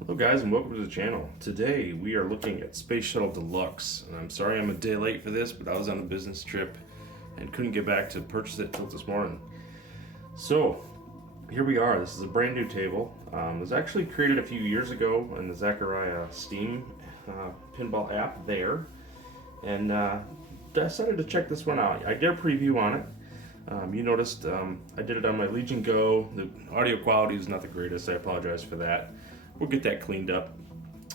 Hello guys and welcome to the channel. Today we are looking at Space Shuttle Deluxe. And I'm sorry I'm a day late for this, but I was on a business trip and couldn't get back to purchase it till this morning. So here we are. This is a brand new table. It was actually created a few years ago in the Zachariah Steam pinball app there. And decided to check this one out. I did a preview on it. You noticed I did it on my Legion Go. The audio quality is not the greatest. I apologize for that. We'll get that cleaned up.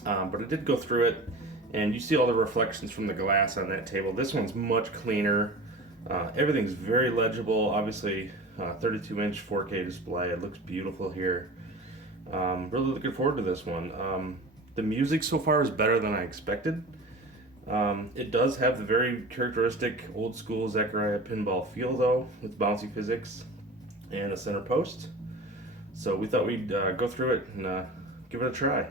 But I did go through it, and you see all the reflections from the glass on that table. This one's much cleaner. Everything's very legible. Obviously, 32-inch 4K display. It looks beautiful here. Really looking forward to this one. The music so far is better than I expected. It does have the very characteristic old school Zachariah pinball feel though, with bouncy physics and a center post. So we thought we'd go through it and give it a try.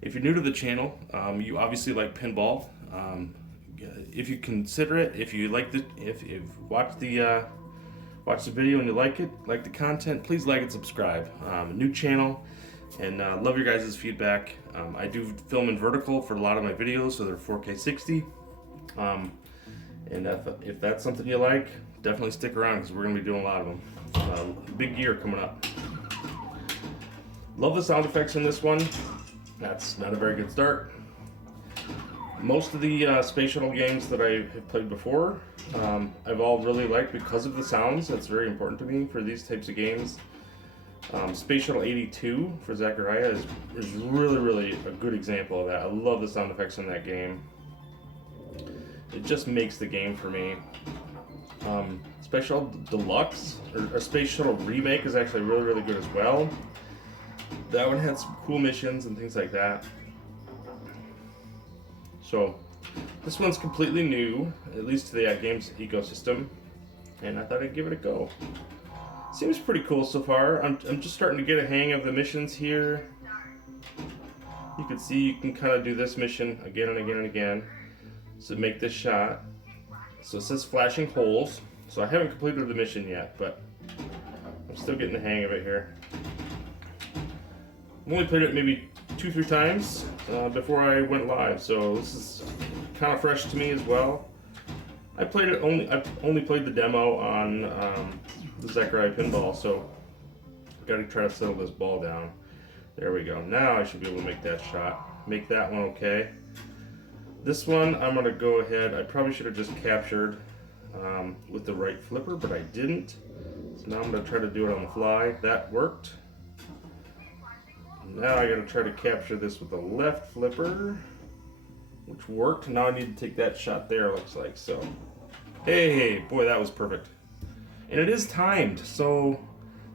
If you're new to the channel, you obviously like pinball. If you consider it, if you like if you've watched the video and you like the content, please like and subscribe. A new channel, and love your guys' feedback. I do film in vertical for a lot of my videos, so they're 4K 60. And if that's something you like, definitely stick around because we're going to be doing a lot of them. Big year coming up. Love the sound effects in this one. That's not a very good start. Most of the Space Shuttle games that I have played before, I've all really liked because of the sounds. That's very important to me for these types of games. Space Shuttle 82 for Zachariah is really a good example of that. I love the sound effects in that game. It just makes the game for me. Space Shuttle Deluxe, or Space Shuttle Remake, is actually really good as well. That one had some cool missions and things like that. So this one's completely new, at least to the AtGames ecosystem, and I thought I'd give it a go. Seems pretty cool so far. I'm just starting to get a hang of the missions here. You can see you can kind of do this mission again and again and again. So make this shot. So it says flashing holes. So I haven't completed the mission yet, but I'm still getting the hang of it here. I've only played it maybe 2-3 times before I went live, so this is kind of fresh to me as well. I've only played the demo on the Zachariah pinball, so I've got to try to settle this ball down. There we go. Now I should be able to make that shot. Make that one okay. This one I'm going to go ahead. I probably should have just captured with the right flipper, but I didn't. So now I'm going to try to do it on the fly. That worked. Now I got to try to capture this with the left flipper, which worked. Now I need to take that shot there, looks like. So, hey, boy, that was perfect. And it is timed, so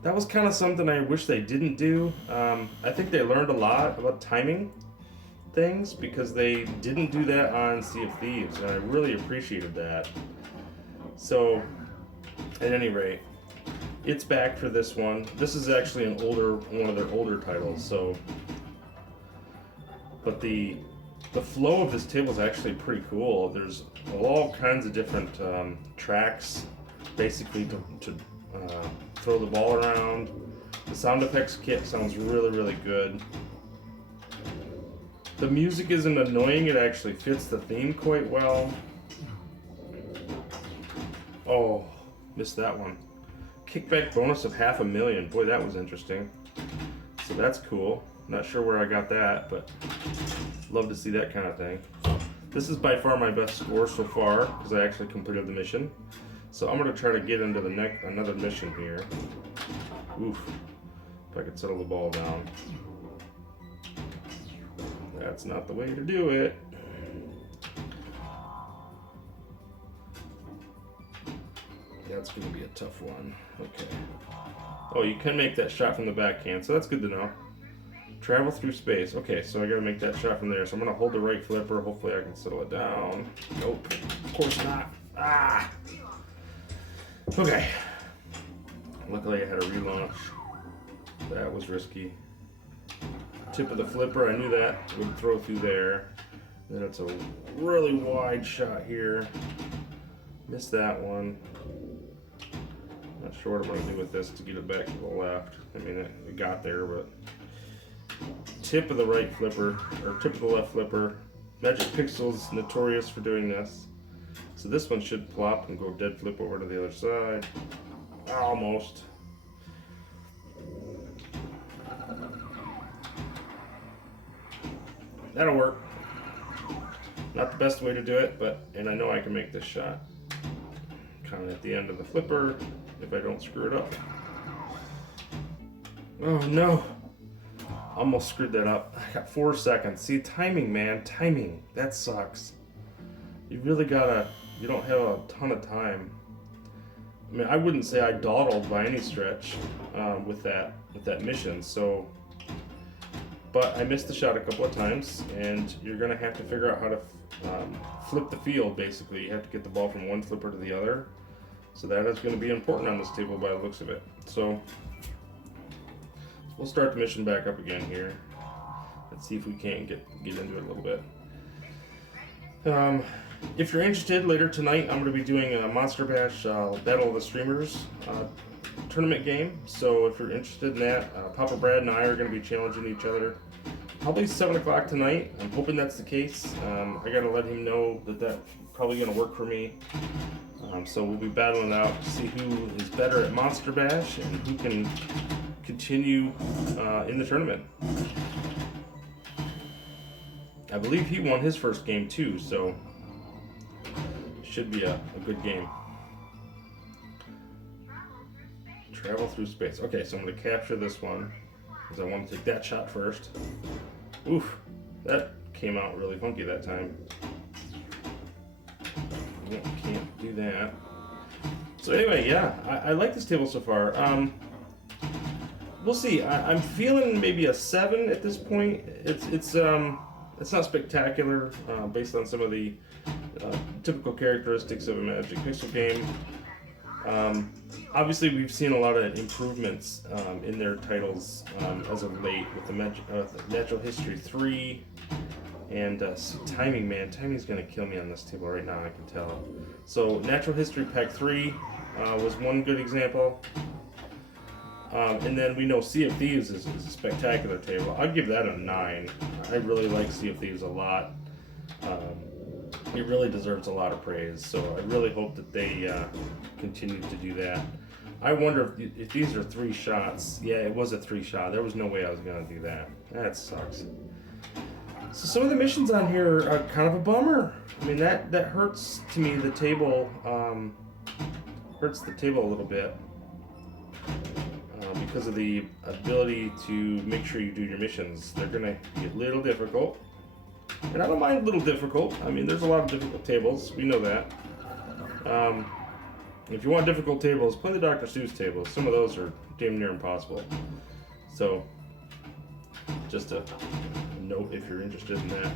that was kind of something I wish they didn't do. I think they learned a lot about timing things because they didn't do that on Sea of Thieves, and I really appreciated that. So, at any rate, it's back for this one. This is actually one of their older titles, so. But the flow of this table is actually pretty cool. There's all kinds of different tracks, basically to throw the ball around. The sound effects kit sounds really good. The music isn't annoying, it actually fits the theme quite well. Oh, missed that one. Kickback bonus of $500,000. Boy, that was interesting. So that's cool. Not sure where I got that, but love to see that kind of thing. This is by far my best score so far because I actually completed the mission. So I'm going to try to get into another mission here. Oof. If I could settle the ball down. That's not the way to do it. That's going to be a tough one. Okay. Oh, you can make that shot from the backhand, so that's good to know. Travel through space. Okay, so I got to make that shot from there. So I'm going to hold the right flipper. Hopefully I can settle it down. Nope. Of course not. Ah! Okay. Luckily I had a relaunch. That was risky. Tip of the flipper, I knew that would throw through there. Then it's a really wide shot here. Missed that one. Not sure what I'm going to do with this to get it back to the left. I mean, it got there, but tip of the right flipper, or tip of the left flipper. Magic Pixel's notorious for doing this. So this one should plop and go dead flip over to the other side. Almost. That'll work. Not the best way to do it, and I know I can make this shot. Kind of at the end of the flipper, if I don't screw it up. Oh no! Almost screwed that up. I got 4 seconds. See, timing, man, timing. That sucks. You really gotta, you don't have a ton of time. I mean, I wouldn't say I dawdled by any stretch with that mission, so. But I missed the shot a couple of times, and you're gonna have to figure out how to flip the field, basically. You have to get the ball from one flipper to the other. So that is gonna be important on this table by the looks of it. So we'll start the mission back up again here. Let's see if we can't get into it a little bit. If you're interested, later tonight I'm going to be doing a Monster Bash Battle of the Streamers tournament game. So if you're interested in that, Papa Brad and I are going to be challenging each other. Probably 7 o'clock tonight. I'm hoping that's the case. I got to let him know that that's probably going to work for me. So we'll be battling out to see who is better at Monster Bash and who can continue in the tournament. I believe he won his first game too, so it should be a good game. Travel through space. Okay, so I'm going to capture this one because I want to take that shot first. Oof, that came out really funky that time. Can't do that. So anyway, yeah, I like this table so far. We'll see. I'm feeling maybe a 7 at this point. It's not spectacular based on some of the typical characteristics of a Magic Pixel game. Obviously, we've seen a lot of improvements in their titles as of late with the Natural History 3 and timing, man. Timing's going to kill me on this table right now, I can tell. So Natural History Pack 3 was one good example. And then we know Sea of Thieves is a spectacular table. I'd give that a 9. I really like Sea of Thieves a lot. It really deserves a lot of praise, so I really hope that they continue to do that. I wonder if these are 3 shots. Yeah, it was a 3 shot. There was no way I was going to do that. That sucks. So some of the missions on here are kind of a bummer. I mean, that hurts to me. The table hurts the table a little bit. Because of the ability to make sure you do your missions. They're going to be a little difficult. And I don't mind a little difficult. I mean, there's a lot of difficult tables. We know that. If you want difficult tables, play the Dr. Seuss tables. Some of those are damn near impossible. So, just a note if you're interested in that.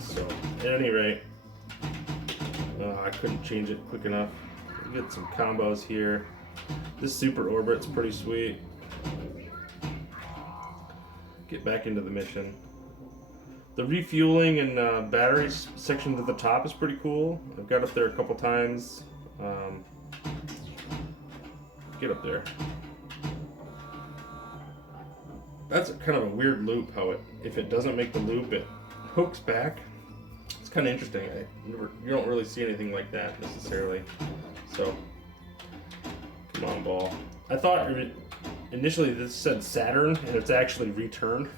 So, at any rate, I couldn't change it quick enough. Get some combos here. This super orbit's pretty sweet. Get back into the mission. The refueling and batteries section to the top is pretty cool. I've got up there a couple times. Get up there. That's kind of a weird loop, how if it doesn't make the loop, it hooks back. It's kind of interesting. You don't really see anything like that necessarily. So, come on, ball. I thought initially this said Saturn, and it's actually Return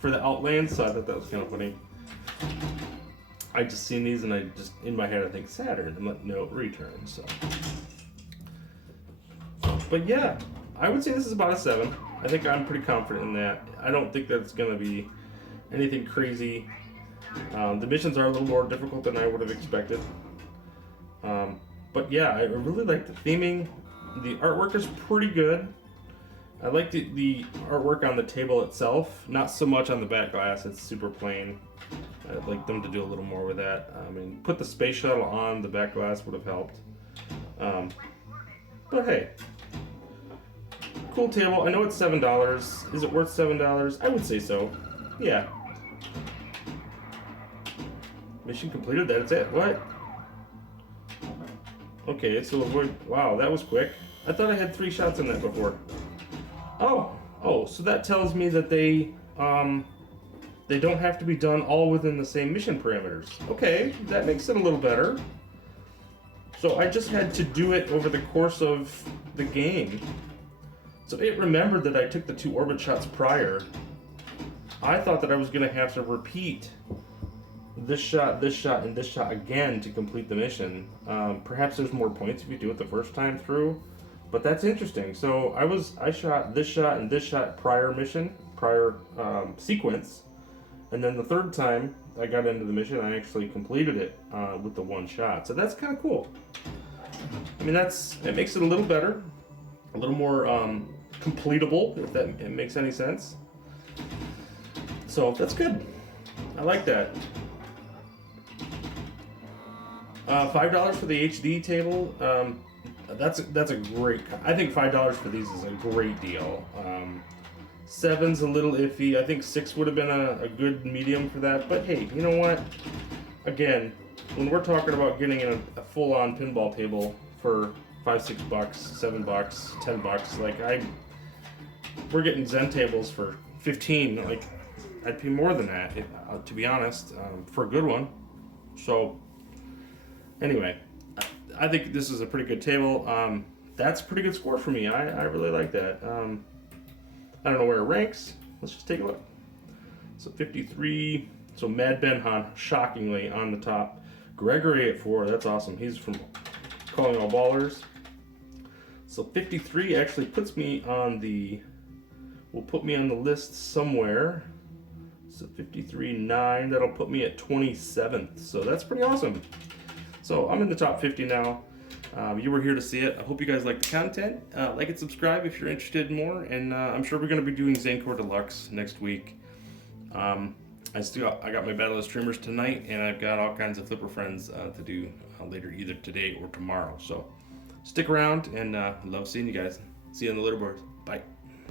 for the Outlands, so I thought that was kind of funny. I just seen these, and I just, in my head, I think Saturn. I'm like, no, Return, so. But yeah, I would say this is about a 7. I think I'm pretty confident in that. I don't think that's going to be anything crazy. The missions are a little more difficult than I would have expected. But yeah, I really like the theming. The artwork is pretty good. I like the artwork on the table itself, not so much on the back glass. It's super plain. I'd like them to do a little more with that. I mean, put the space shuttle on the back glass would have helped. But hey, cool table. I know it's $7. Is it worth $7? I would say so. Yeah. Mission completed. That's it. What? Okay, so wow, that was quick. I thought I had 3 shots in that before. Oh, Oh, so that tells me that they don't have to be done all within the same mission parameters. Okay, that makes it a little better. So I just had to do it over the course of the game. So it remembered that I took the 2 orbit shots prior. I thought that I was going to have to repeat this shot, and this shot again to complete the mission. Perhaps there's more points if you do it the first time through, but that's interesting. So I shot this shot and this shot prior sequence, and then the third time I got into the mission, I actually completed it with the 1 shot. So that's kind of cool. I mean, it makes it a little better, a little more completable, if it makes any sense. So that's good. I like that. $5 for the HD table. That's a great. I think $5 for these is a great deal. 7's a little iffy. I think 6 would have been a good medium for that. But hey, you know what? Again, when we're talking about getting a full-on pinball table for $5, $6, $7, $10, like we're getting Zen tables for 15. Like I'd pay more than that, to be honest, for a good one. So anyway, I think this is a pretty good table. That's a pretty good score for me. I really like that. I don't know where it ranks. Let's just take a look. So 53. So Mad Ben Han, shockingly, on the top. Gregory at 4. That's awesome. He's from Calling All Ballers. So 53 actually puts me on will put me on the list somewhere. So 53.9. That'll put me at 27th. So that's pretty awesome. So I'm in the top 50 now. You were here to see it. I hope you guys like the content. Like and subscribe if you're interested in more. And I'm sure we're going to be doing Zancore Deluxe next week. I got my Battle of Streamers tonight, and I've got all kinds of Flipper friends to do later, either today or tomorrow. So stick around, and love seeing you guys. See you on the leaderboard. Bye.